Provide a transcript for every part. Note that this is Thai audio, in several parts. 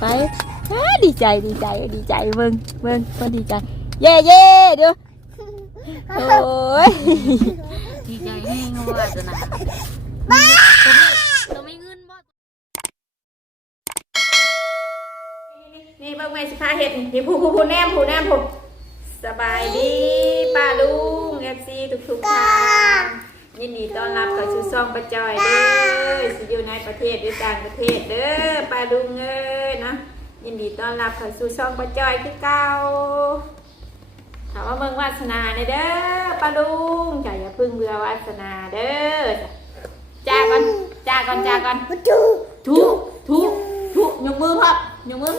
ไปดีใจดีใจดีใจเบิ่งเบิ่งเพิ่นดีใจ เย่เย่เดี๋ยวโอ้ยดีใจแห้งว่าจะนะตัวไม่เงินบ่นี่เบิ่งแม่สิพาเฮ็ดนี่ผู้ผู้ผู้แนมผู้แนมผมสบายดีป้าลุง FC ทุกๆท่าน ยินดีต้อนรับเข้าสู่ช่องประจอยเด้อสิอยู่ในประเทศหรือต่างประเทศเด้อป้าลุงเอ้ยนะยินดีต้อนรับเข้าสู่ช่องประจอยคือเก่าถามว่าเมืองวาสนาเนี่ยเด้อป้าลุงอย่าอย่าพึ่งเบื่อวาสนาเด้อจ้าก่อนจ้าก่อนจ้าก่อนทุทุทุทุยกมือพับยกมือ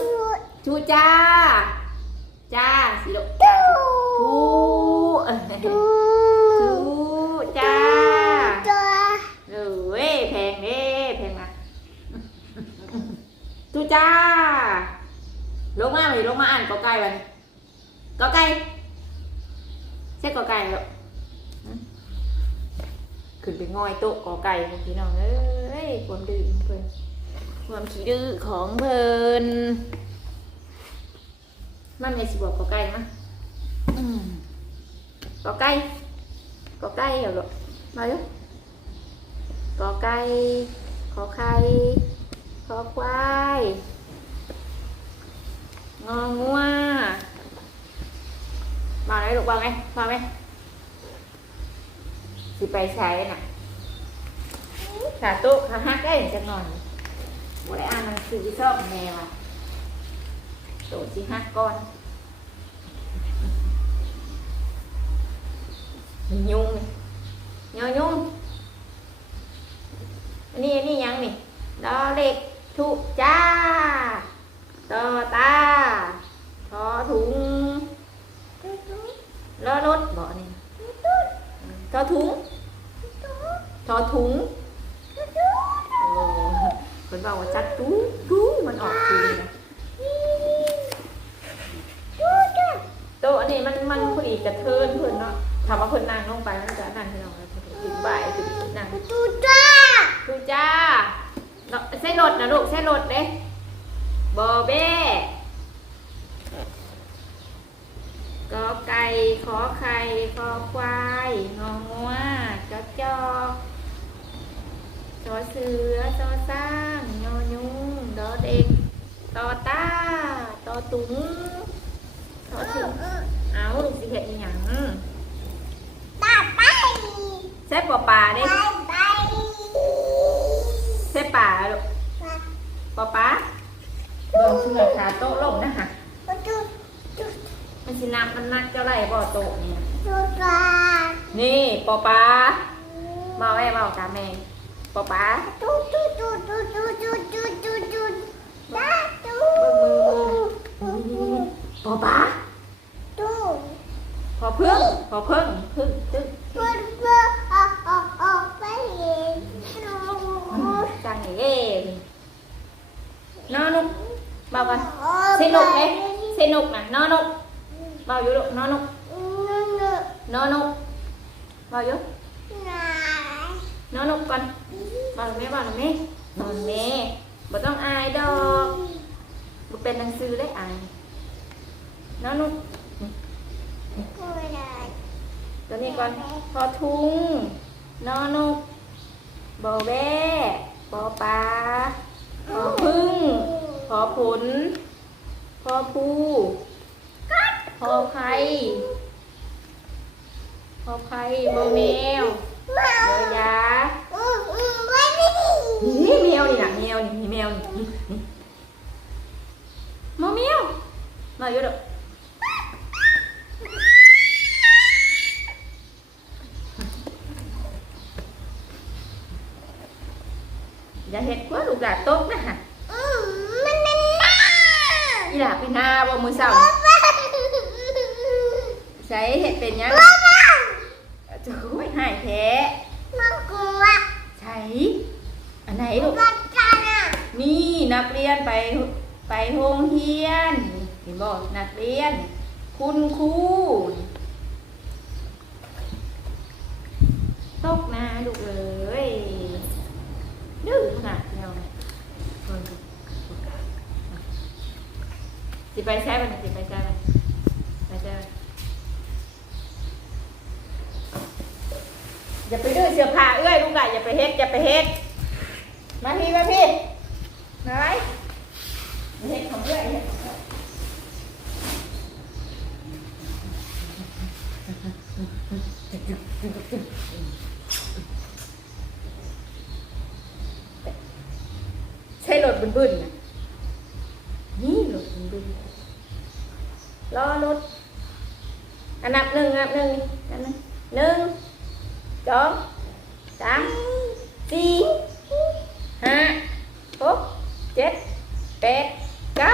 ทุจ้า จ้าสิลูกทุเอ้ยทุจ้าเลยแพงเด้แพงมาทุ จ้า ลงมาไหมลงมาอ่านกอไก่วันกอไก่ใช่กอไก่หรอขึ้นไปงอยโต๊ะกอไก่ของพี่น้องเอ้ยความดื้อเพิ่นความขี้ดื้อของเพิ่นมันไม่สิบอกกอไก่มั้ยอืมกอไก่กอไก่เหรอมาเร็วกอไก่ขอไข่ ขอควายงองัวมาไหนลูกมาไหมมาไหมสิไปใช้น่ะขาตุ๊ขาฮักได้จังหน่อยบ่ได้อ่านหนังสือชอบแม่ว่ะโตสิฮักก่อนยุงนี่ยอยุงอันนี้อันนี้ยังนี่ดอเล็ก ทุจ้าตอตาทอถุงล้อรถบ่นี่ทอถุงทอถุงโอ้คนบอกว่าจัดตู้ตู้มันออกตู้นะโต๊ะนี่มันมันพอดีกระเทินเพิ่นเนาะถามว่าเพิ่นนั่งลงไปมันจะนั่งที่น้องแล้วถึงบ่ายถึงนั่งทูจ้าเนาะ ใส่รถนะลูกใส่รถเด้บอเบ้กอไก่ขอไข่คอควายงองัวจอจอกจอเสือจอสร้างยอยุงดอเด็กตอต้าตอตุงตอถึงเอาลูกสิเห็ดอีหยังใช่ปอปลาเด้ใช่ป่าลูกปอปลาเบิ่งเสือขา โต๊ะลมนะฮะมันสินับมันนักเจ้าไรบ่อโต๊ะเนี่ยนี่ปอปลาเมาแม่มาตามแม่ปอปลาเบิ่งมือมือปอปลาพอพึ่งพอพึ่งพึ่งตึ๊กจังเอ๋นอนนุกเบากัน สนุกไหมสนุกนะนอนุกเบาอยู่ลูกนอนุกนอนุกเบาอยู่นอนุกก่อนเบาหน่อไมเบาหน่อยไหมนอนแม่บ่ต้องอายดอกบ่เป็นหนังสือได้อายนอนุกตัวนี้ก่อนพอทุงนอนุกบอแบ้ปอปลาพอพึ่งพอผล อภูพอไข่พอไข่บอแมวบอยานี่แมวนี่นะแมวนี่แมวนี่นี่นี่มอแมวมาอยู่ดอกอย่าเห็ดกว่าลูกหลานตกนะฮะอี หลาไปหน้าบ่มือเสาใช้เห็ดเป็นยังจะคุยหายแท้ใช่อันไหนลูกนี่นักเรียนไปไปโรงเรียนเห็นบ่นักเรียน คุณครูตกนะลูกเอ้ยดื้อขนาดเดียวนะ สิไปใช้มันสิไปใช้มันไปใช้มันอย่าไปดื้อเสื้อผ้าเอ้ยลูกหลานอย่าไปเฮ็ดอย่าไปเฮ็ดมาพี่มาพี่มาไว้มาเฮ็ดของเอ้ยเฮ็ดของเอ้ยใช่รถบึ้นๆนะนี่รถบึ้นๆรอรถอันนับหนึ่งอันนับหนึ่งนี่อันนั้นหนึ่ง สองสามสี่ห้าหกเจ็ดแปดเก้า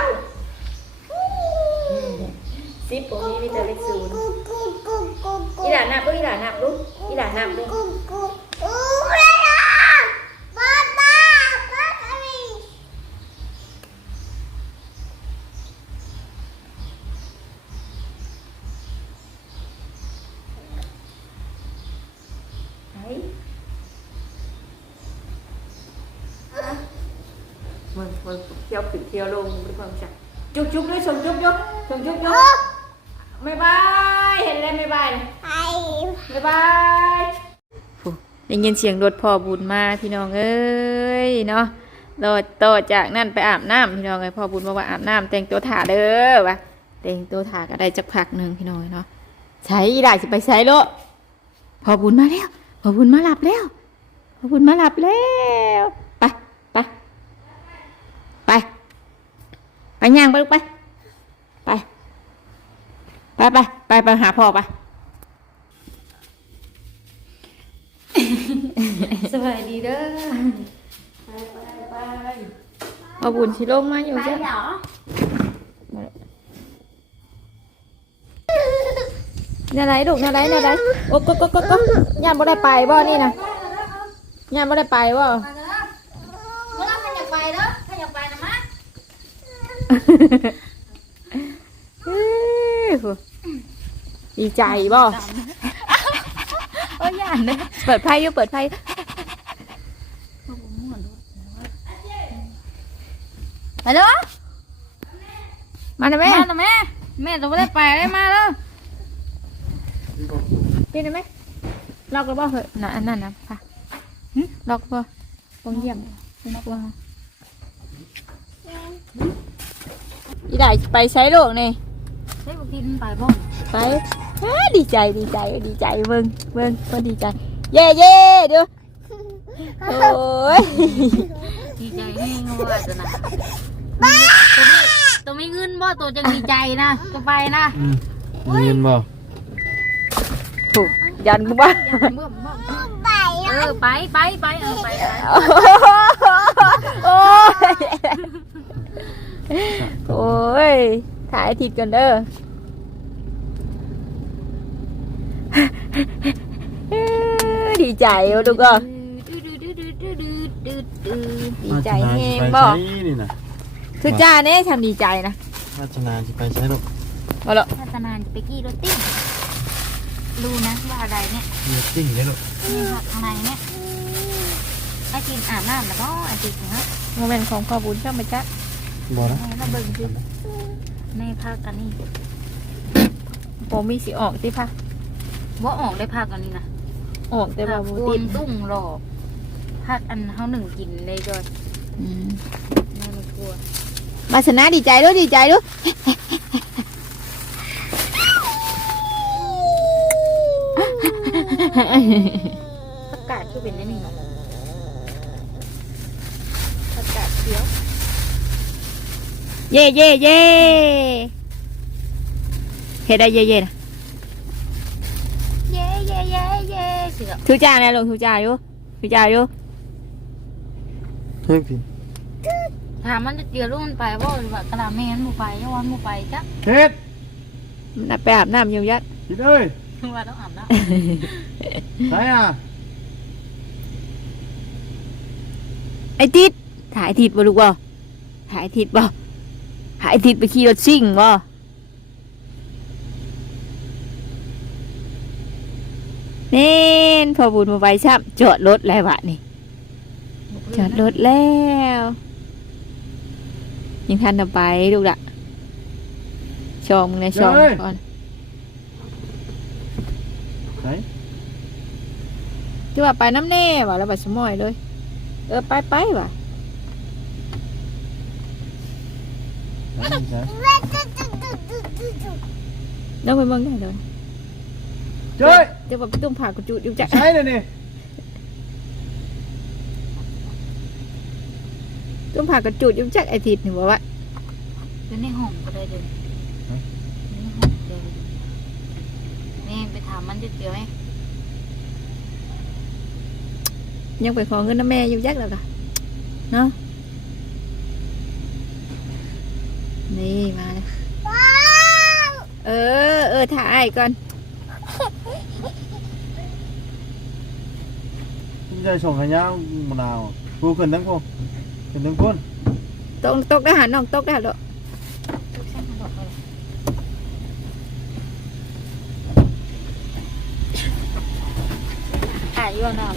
สิบผมนี้มีแต่เลขศูนย์อีหลานนับลูกอีหลานนับลูกอีหลานนับลูกไหนมึงมึงเที่ยวขึ้นเที่ยวลงหรือเปล่าจ๊ะจุกจุกด้วยส่ง จุกจุกส่งจุกจุกบ๊ายบาย เห็นแล้วบ๊ายบายบ๊ายบายได้ยินเสียงรถพ่อบุญมาพี่น้องเอ้ยเนาะรอต่อจากนั่นไปอาบน้ำพี่น้องเอ้ยพ่อบุญบอกว่าอาบน้ำแต่งตัวถ่าเด้อวะแต่งตัวถ่าก็ได้จักพักหนึ่งพี่น้องเอ้ยเนาะใช้ได้สิไปใช้โลดพ่อบุญมาแล้วพ่อบุญมาหลับแล้วพ่อบุญมาหลับแล้วไปไปไปไปย่างไปลูกไปไป ไปไปไปไปหาพ่อไปสบายดีเด้อพ่อบุญชิลงมาอยู่ไปจ้ะเหรอนาไรลูกนาไรนาไรโอ้ก็ก็ก็ก็ย่านบ่ได้ไปบ่นี่นะย่านบ่ได้ไปบ่มาเด้อเมื่อไหร่อยากไปเด้อถ้าอยากไปนะมาเฮ้ ยโหดีใจบ่โอ้ยย่านเด้อเปิดไพ่อยู่เปิดไพ่ไปเด้อมาหน่อยแม่แม่นะแม่แม่จะไม่ได้ไปได้มาเด้อพี่หน่อยแม่ล็อกแล้วบ่เหอะน่ะอันนั้นนะค่ะหึล็อกบ่ปงเยี่ยมเป็นนักว่าอีได้ไปใช้โลกนี่ินไปบ่ไปดีใจดีใจดีใจเบิ่งเบิ่งก็ดีใจ เย่เย่เดูโอ้ยดีใจแห้งว่าจะนะตัวไม่เงินบ่ตัวจะดีใจนะจะไปนะเงินบ่ถูกยันกูบ้าเบิ่มบ่เออไปไปไปเออไปไปโอ้ยโอ้ยถ่ายอาทิตย์กันเด้อ ดีใจวะลูกก็ดีใจแฮงบ่นี่นะคือจ้าเนี่ยทำดีใจนะพัฒนาจะไปใช้ลูกเอาละพัฒนาไปกี้รถติ้งดูนะว่าอะไรเนี่ยมีจริงเลยลูกนี่ค่ะข้างในเนี่ยให้กินอาบน้ำแล้วก็ไอติมนะโมเมนต์ของพ่อบุญช่างไปจ้ะบ่นะให้เราเบิ่งสิในภาคกันนี่โมมีสิออกสิค่ะ ว่าออกได้ภาคกันนี่นะออกแต่ว่าภาคบูโอตินดตุ้งหลอกภาคอันเขาหนึ่งกินได้ด้วยอืมไม่ไม่กลัวมาชนะดีใจด้วยดีใจด้วยผักกาดคือเป็นได้หนึ่งเหรอผักกาดเขียวเย่เย่เย่เฮ็ดได้เย่เย่นะ เย้เย้เย้ เย้เสือทุจ้าเนี่ยลงทุจ้าอยู่ทุจ้าอยู่เฮ้ยพี่ถามมันจะเจียวลูกมันไปว่าหรือว่ากระดาษแม่นหมูไปย้อนหมูไปจ้ะเฮ็ดมันไปอาบน้ำอยู่ยัดพี่เอ้ยว่าต้องอาบน้ใช่อะไอ้ทิดถ่ายไอ้ทิดบ่ลูกบ่ถ่ายไอ้ทิดบ่ถ่ายไอ้ทิดไปขี่รถซิ่งบ่ เน่นพอบุญมาไปชับจอดรถแล้ววะนี่ำจอดรถแล้วยังทันจะไปลูกละชมในชมก่อนไหนคือว่าไปน้ำแน่ว่ะแล้วไปสมอยเลย เออไปไปว่ะไหนใช่น้องไปเบิ่งได้เลย เจ้ยเดี๋ยวว่าไปตุ้มผ่ากระจุดอยู่จักใช่เลยนี่ตุ้มผ่ากระจุดอยู่จักไอทิศนี่บอกว่าอยู่ในห้องก็ได้เดินอยู่ในห้องเดินแม่ไปถามมันจะเกี่ยวไหมยังไปขอเงินน้ำแม่อยู่จักแล้วกะเนาะนี่มาแล้วเออ เออถ่ายก่อน จะส่งขยะมะนาวกูขึ้นทั้งพวกขึ้นทั้งคนตกตกได้หันน้องตกได้หันเส้นทางบอกเลยอยู่น้อง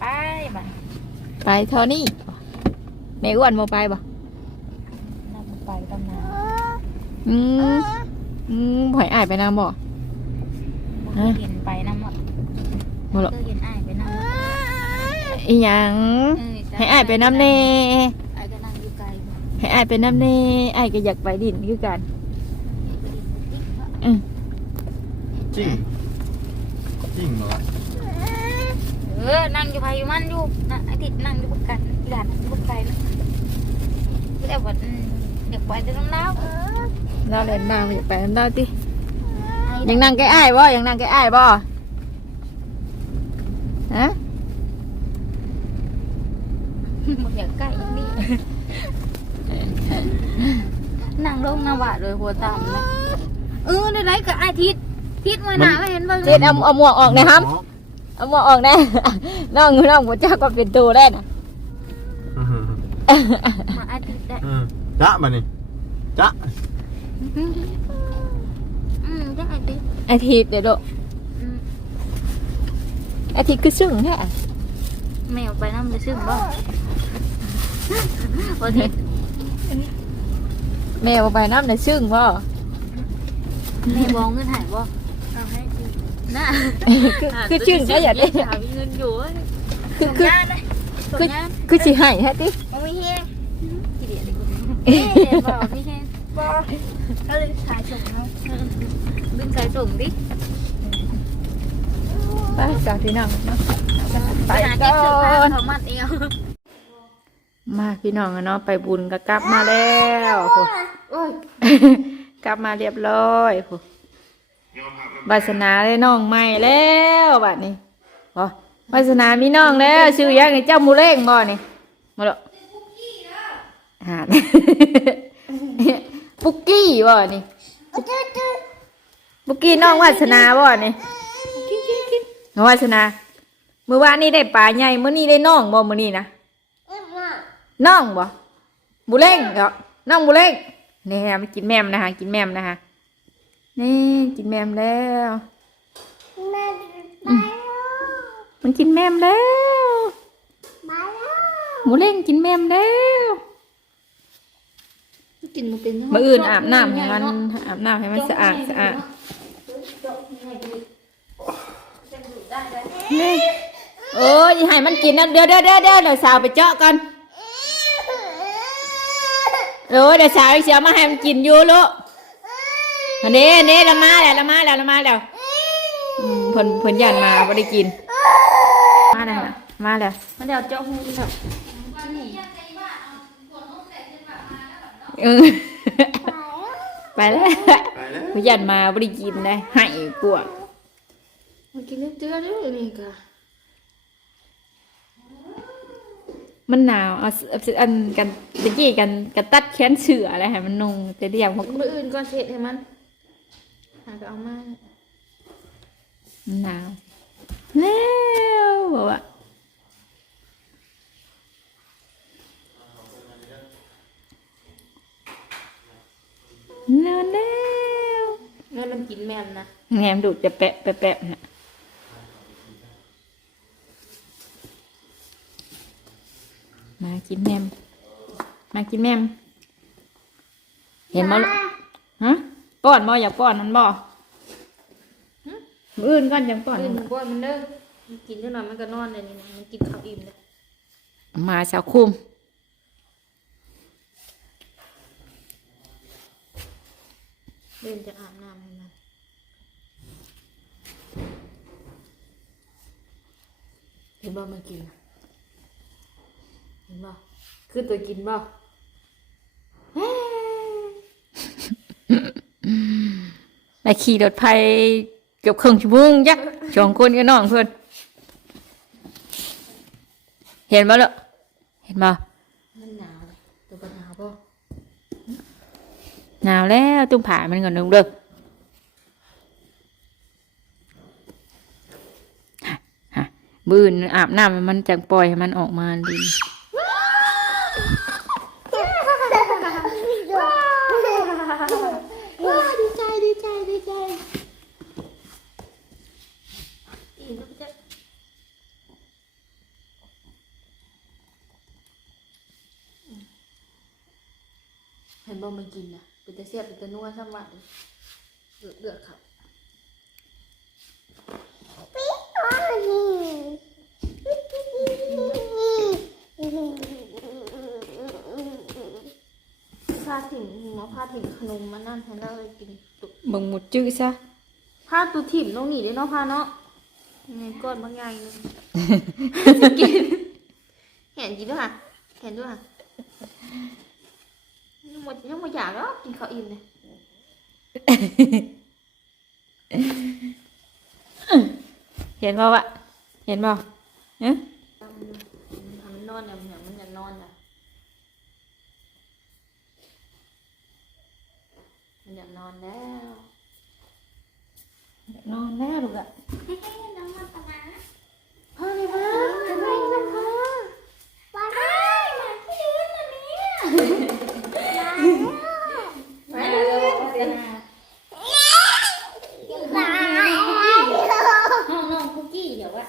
ไปมาไปเท่านี้แม่อ้วนโมไปบ่นำไปตำนานอืมอืมหอยอายไปนำบ่เคยเห็นไปน้ำอ่ บ่หรอกเคยเห็นอ้ายไปน้ำอีหยังเออจ้ะให้อายไปน้ำเน่อ้ายก็นั่งอยู่ไกลบ่ให้อายไปน้ำเน่อายก็อยากไปดินคือกันอืมจริงจริงเหรอเออนั่งอยู่ไผอยู่มันอยู่นะไอ้ติดนั่งอยู่บนกันหลานอยู่บนไกลนะแต่ว่าอืมอยากไปแต่น้ำน้เราเล่นน้ำอยากไปน้ำเราติำยังนั่งใกล้อ้ายบ่ยังนั่งใกล้อ้ายบ่ ฮะมันอยากใกล้อีกนี่นั่งลงหน้าบาดเลยหัวต่ำนะเออได้ไรกับไอาทิตย์ทิศมาหนาไม่เห็นบ้างเจ็ดเอาเอาหมวกออกหนะครับ เอาหมวกออกแน่น้องน้องหัวเจ้าก็เป็นตัวได้น่ะมาอาทิตย์ได้จ๊ะมานี่จ๊ะอืมได้อาทิตย์อาทิตย์เดี๋ยวโดอืม อาทิตย์คือซึ่งแท้แมวไปน้ำจะซึ่งบ่อาทิตย์แม่บ่ไปน้ำในซึ่งบ่แม่บองเงินหายบ่เอาให้ดิน่าคือคือซึ่งแท้อย่าได้หาเงินอยู่คือคือส่งงานเลยส่งคืองานคือสิให้แท้ติเอาไม่เฮียกี่เดียดดีกว่าเอ๊ะบอกพี่แค่บอกก็เลยสายส่งเขาดึงสายส่งดิ ไปจากพี่น้องเนาะไปหาก่เก็บเสื้อผ้าอนเขามัดเอวมาพี่น้องอะเนาะไปบุญก็กลับมาแล้วโหโอ้ยกลับมาเรียบร้อยโหวาสนาได้น้องใหม่แล้วบัดนี้บ่วาสนามีน้องแล้วชื่อยังนี่เจ้ามูเร่งบ่นี่มาดอกหาปุกกี้บ่นี่ปุกกี้น้องวาสนาบ่นี่ น้องวาสนาเมื่อวานนี้ได้ปลาใหญ่เมื่อนี้ได้น้องบ่มื้อนี้นะน้องบ่บุเล่งเหรอน้องบุเล่งนี่ฮะมันกินแมมนะคะกินแมมนะคะนี่กินแมมแล้วอืมมันกินแมมแล้วหมูเล่งกินแมมแล้วกินมันเป็นมื่ออื่นอาบน้ำให้มันอาบน้ำให้มันสะอาดสะอาด นี่โอ้ยให้มันกินนะเดี๋ยวเดี๋ยวเดี๋ยวเดี๋ยวเดี๋ยวสาวไปเจาะกันโอ้ยเดี๋ยวสาวเสียมาให้มันกินอยู่ลูกอันนี้อันนี้ละมาแล้วละมาแล้วละมาแล้วอืมเพิ่นเพิ่นยันมาไม่ได้กิน มาแล้วนะมาแล้วมันเดี๋ยวเจาะหูแบบเออไปแล้วเพิ่นยันมาไม่ได้กินเลยให้กลัว มันกินเลือดเจือด้วยนี่ก็มันหนาวเอาเอาเอาอันกันตะกี้กันกันตัดแขนเสืออะไรให้มันนุ่งแต่เดียวมันมืออื่นก่อนเสร็จให้มันหาก็เอามามันหนาวแล้วบอกว่าเร็วแล้วเงินมันกินแม่มนะแงมดูดจะแปะแปะแปะนะมา กินแมมมากินแมมเห็นบ่ลูกฮะป้อนบ่อยากป้อนมันบ่หึมื้ออื่นก่อนจังป้อนตื่นบ่มันเด้อมันกินจังหน่อยมันก็นอนเลยนี่นะมันกินข้าวอิ่มเลยมาสาวคุมเดินจะอาบน้ำให้มันเห็นบ่มันกินน่ะเห็น บ่คือตัวกินบ่ไปขี่รถไฟเกือบครึ่งชั่วโมงยักสองคนก็น้องเพิ่นเห็นบ่ลูกเห็นบ่มันหนาวเลยตัวก็หนาวบ่หนาวแล้วตุ้มผามันก่อนนึงเด้อฮะฮะบืนอาบน้ำมันจังปล่อยให้มันออกมาดีว้าดีใจดีใจดีใจอิ่มแล้วก็จะ เห็นบ่มันกินน่ะเป็นตะเสียบเป็นตะนัวซ้ำว่าเดือดเดือดครับพาถึงหมอพาถึงขนมมานั่นให้เราเลยกินตุกเบิ่งหมดจื้อซะพาตูถิ่มลงหนีได้เนาะพาเนาะยังไงก้อนบางอย่างนึงกินเห็นกินด้วยค่ะเห็นด้วยค่ะ ยังหมดยังหมดอยากแล้วกินข้าวอิ่มเลยเห็นบ่วะเห็นบ่เอ๊ะ ทำมันนอนเนี่ยมันอยากมันอยากนอนอะมันอยากนอนแล้ว นอนแล้วลูกอะ พาเลยพาทำไมกันพา ห้องน้องคุกกี้เดี๋ยวอะ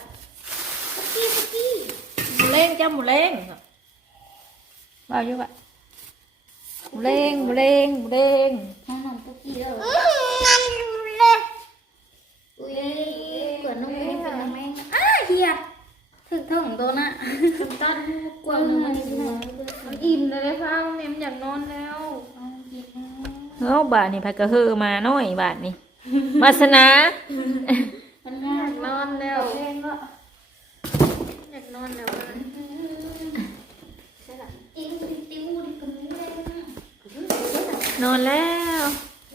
หมูเล้ งจ้าหมูเล้งว่าอยู่วะหมูเล้งหมูเล้งหมูเล้งห้องน้องคุกกี้เด้ออุ้ยเปิดน้องเปิดน้องแม่อ้าเฮียถึงเท่าของโดนอะต้นกวาว่างหนึ่งมันอิ่มมแล้แล้ววมันอิ่มเลยเลยค่ะมันอยากนอนแล้วเอ้าบาทนี่พักกระเฮือมาหน่อยบาทนี่มาสนา มันอง่าย ยากนอนแล้ว แรงก็ อยากนอนแล้วมัน ใช่ละติ้วติ้วดิคุณแม่ นอนแล้ว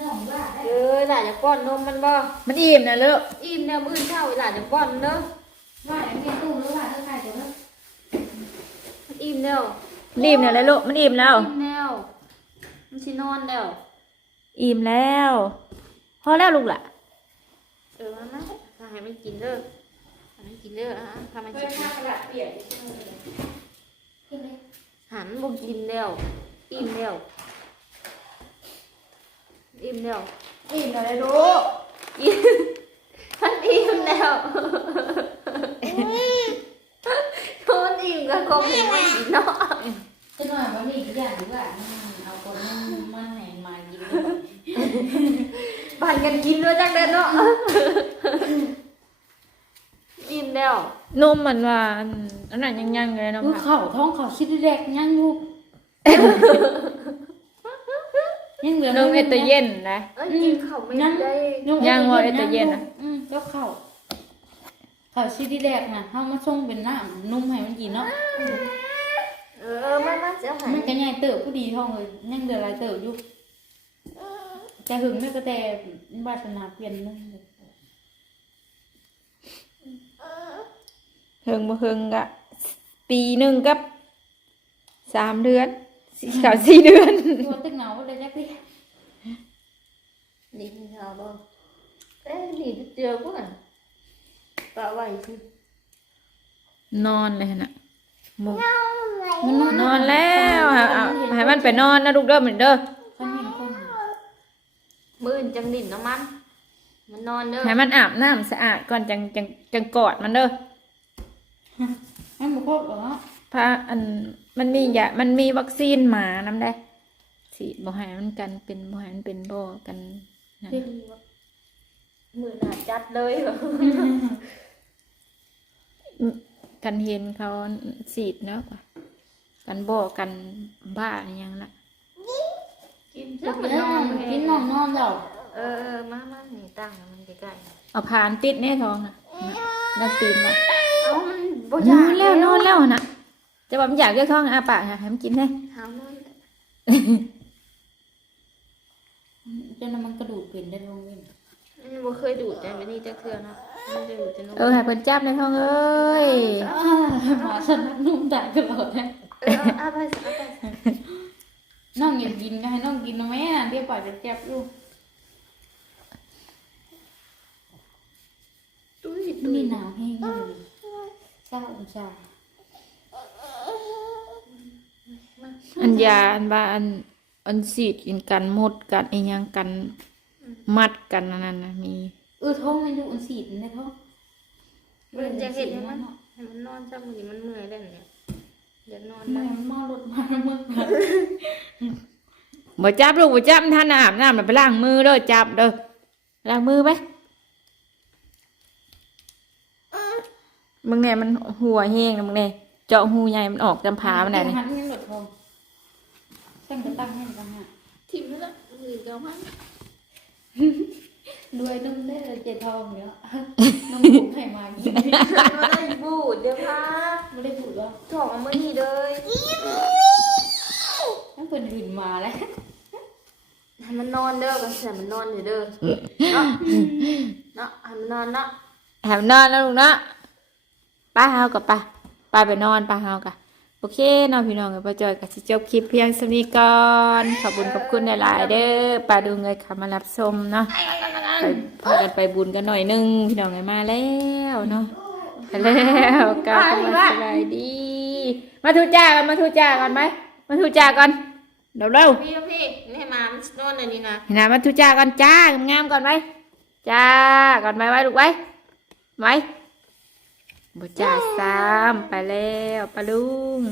น้องว่าเออหลานจะป้อนนมมันบ่มันอิ่มนะลูกอิ่มแล้วมื้ออื่นเช้าหลานจะป้อนเด้อว่าอย่างเงี้ยตู้รู้ว่าเท่าไหร่เดี๋ยวมันอิ่มแล้วมันอิ่มแล้วแหละลูกมันอิ่มแล้วอิ่มแล้วมันสินอนแล้ว อิ่มแล้วพอแล้วลูกล่ะเออมามาถ้าให้มันกินเด้อให้มันกินเด้ออะถ้ามันกินกินเลยหันบ่กินแล้วอิ่มแล้ว อิ่มแล้วอิ่มแล้วลูกอิ่มมันอิ่มแล้วมันอิ่มก็คงเห็นมันกินเนาะจะหน่อยวันนี้ก็อยากรู้ว่าเอาคนมันไหนมากินผ่านกันกินด้วยจังเด่นเนาะอิ่มแล้วนมมันว่าอันอันนั้นยังยังอยู่เลยน้องคือค่ะเข่าท้องเข่าคิดแรกยังอยู่ ยังเหลือนมเอตเย็นนะเอ้ยกินข้าวไม่ได้ยังว่าไอ้แต่เย็นน่ะอืมยกเข่าเข่าชิดที่แรกนะเฮามาส่งเป็นน้ำนุ่มให้มันกินเนาะเออมามาเสียหายมันก็ใหญ่เติบผู้ดีท้องเลยยังเหลือหลายเติบอยู่แต่หึงแม่ก็แต่วาสนาเปลี่ยนนุ่มเลยเฮิงบ่เฮิงกะปีหนึ่งกับสามเดือน สี่สามสี่เดือนตัวตึกหนาวเลยจักดินี่กินข้าวบ่เอ้ยนี่เจอกูน่ะปะไว้สินอนเลยน่ะมุงมันนอนนอนแล้วเอาเอาให้มันไปนอนนะลูกเด้อเหมือนเด้อคันเห็นคนมื้ออื่นจังดิ่นน้ำมัน มันนอนเด้อให้มันอาบน้ำสะอาดก่อนจังจังจังกอดมันเด้อมันบ่ครบเหรอ พาอันมันมียามันมีวัคซีนหมาน้ำได้สิบ่ให้มันกันเป็นบ่ให้มันเป็นบ่กันนั่นน่ะมือหนาจัดเลยเหรอกันเห็นเขาสีดเนาะกันบ่กันบ้าอหยังล่ะกินกิจันงมันนอนกินนอนนอนแล้วเออเออมามานี่ตั้งมันใกล้เอาผ่านติดแน่ท้องน่ะน่ะนั่นตีนว่ะๆเอ้ามันบ่อนยาอกนแล้วนอนแล้วน่ะ จะว่ามันอยากเรียกท้องอาปากอยากให้มันกินได้หาวนอนจนมันกระดูกเป็นได้ท้องเองอืมบ่เคยดูดแต่ไม่นี่จะเทื่อเนาะม่ได้ดูดจะนอนเออให้เพิ่นจับในท้องเอ้ยหมาฉันนุ่มได้ตลอดนะเอออาไปอาไปน้องอยากกินก็ให้น้องกินนะแม่เดี๋ยวปล่อยจะเจ็บอยู่ตุ้ยมันมีหนาวแห้งอยู่เศร้าองศาร อันยาอันว่าอันอันสีดกินกันหมดกันไอ้หยังกันมัดกันอันนั้นน่ะมีเออท้องมันอยู่อันสีดในท้องมันจะเห็นให้มันให้มันนอนจังมื้อนี้มันเมื่อยแล้วเนี่ยอยากนอนแม่ได้มอรถมาเมื่อบ่จับลูกบ่จับมันท่านอาบน้ำแล้วไปล้างมือเด้อจับเด้อล้างมือไปมึงเนี่ยมันหัวแห้งนะมึงเนี่ยเจาะหูใหญ่มันออกจำพามันได้เนี่นี่หันไม่หลดทอง ตั้งกระตั้งให้กันฮะทิ่มแล้วล่ะมือเก่ามันรวยนุ่มได้เลยเจ็ดทองเนี้ยน้องบุ๋มให้มากินบ่ได้บูดเดี๋ยวพาไม่ได้ถูกแล้วถองเอามื้อนี้เลยนั่นเป็นหื่นมาแล้วให้มันนอนเด้อก็ใส่มันนอนอยู่เด้อเนาะเนาะให้มันนอนเนาะแถมนอนแล้วลูกเนาะป้าเฮากับป้าป้าไปนอนป้าเฮากับ โอเคเน้องพี่น้องกับป้าจอยกับสิจบคลิปเพียงสำนี้ก่อนขอบคุญขอบคุณหลายๆเด้อป้าดูเงยขามารับชมเนาะไปพากันไปบุญกันหน่อยนึงพี่น้องไงมาแล้วเนาะไปแล้วกลับมาสบายดี มาทูจ้ากันมาทูจ้ากันไหมมาทูจ้ากันเร็วเร็วๆพี่พี่นี่มามันนอนอันนี้นะนะมาทุจ้าก่อนจ้างามๆก่อนไหมจ้าก่อนไหมไว้ลูกไว้ไว้ บ่จ่าซ้ำไปแล้วปะลุง